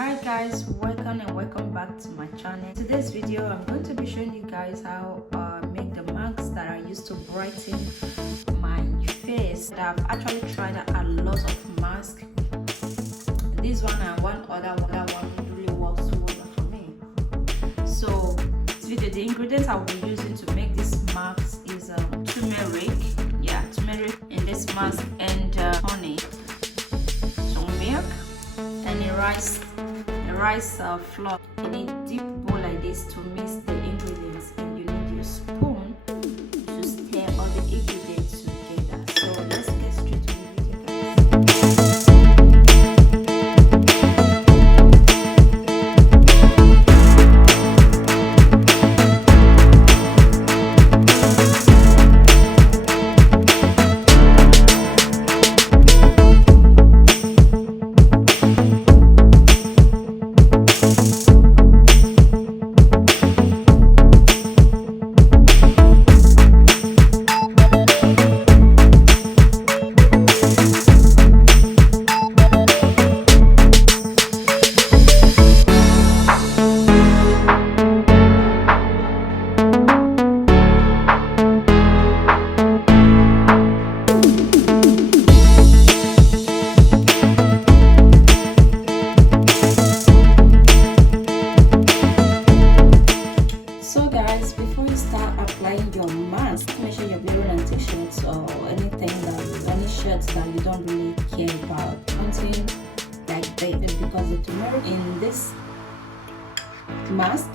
Hi guys, welcome back to my channel. Today's video I'm going to be showing you guys how I make the masks that I used to brighten my face. I've actually tried a lot of masks. This one and one other one really works well for me. So this video, the ingredients I will be using to make this mask is turmeric, turmeric in this mask, and honey, some milk, and a rice flour in a deep bowl like this to mix the ingredients, and you need your spoon to stir all the ingredients together. So let's get straight to the video, guys. Before you start applying your mask, make sure you're wearing a t-shirt or any shirts that you don't really care about. Something like that, because the turmeric in this mask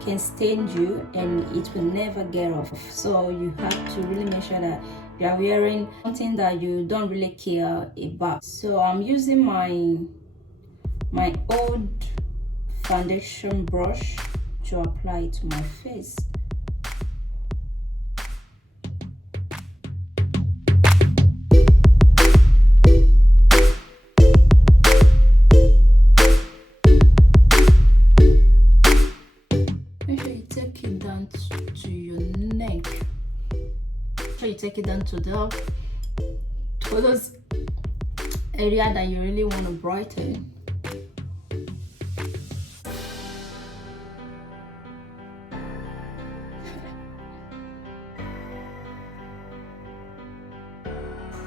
can stain you and it will never get off. So you have to really make sure that you are wearing something that you don't really care about. So I'm using my old foundation brush to apply it to my face. Make sure you take it down to your neck. Make sure you take it down to those area that you really want to brighten.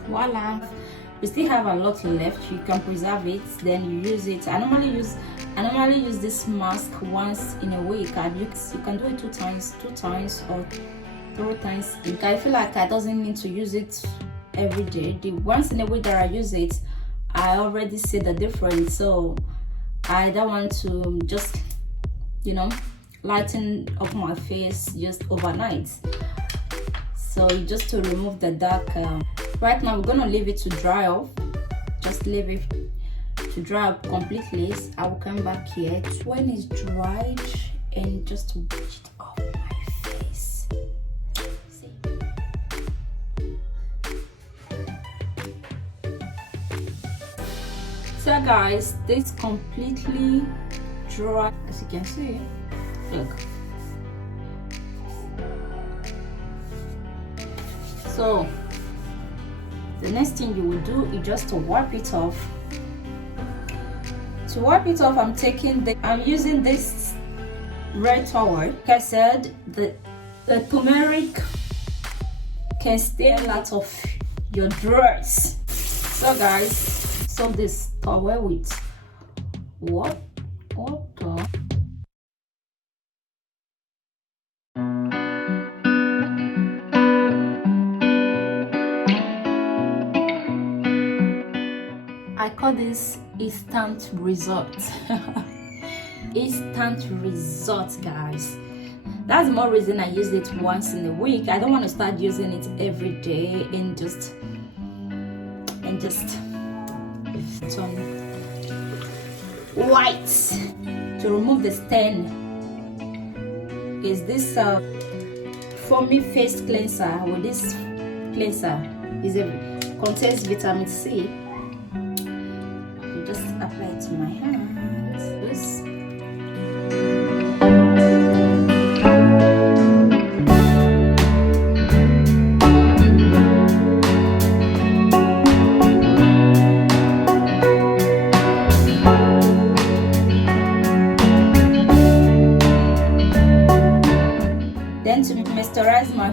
Voila, you still have a lot left. You can preserve it, then you use it. I normally use this mask once in a week, and you can do it two times or 3 times. I feel like I doesn't need to use it every day. The once in a week that I use it, I already see the difference, so I don't want to just lighten up my face just overnight. So just to remove the dark. Right now we're gonna leave it to dry off. Just leave it to dry up completely. I will come back here when it's dried and just wash it off my face. See? So guys, this completely dry, as you can see. Look. So the next thing you will do is just to wipe it off. To wipe it off, I'm using this red towel. Like I said, the turmeric can stain a lot of your dress. So guys, soak this towel with water. I call this instant result. Instant result, guys. That's the more reason I use it once in a week. I don't want to start using it every day and just turn white. To remove the stain is this foamy face cleanser. With this cleanser contains vitamin C. Just apply it to my hands.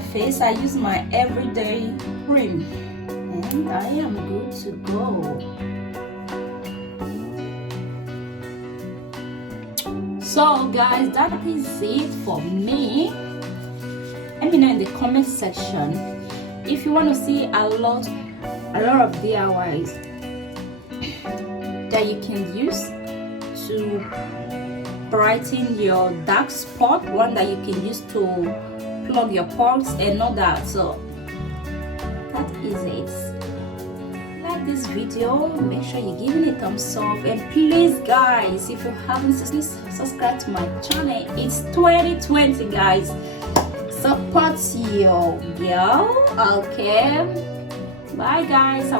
face, I use my everyday cream and I am good to go. So guys, that is it for me. Let me know in the comment section if you want to see a lot of DIYs that you can use to brighten your dark spot, one that you can use to plug your pores and all that. So that is it. Like this video, make sure you give it a thumbs up, and please guys, if you haven't, please subscribe to my channel. It's 2020 guys, support your girl. Okay, bye guys.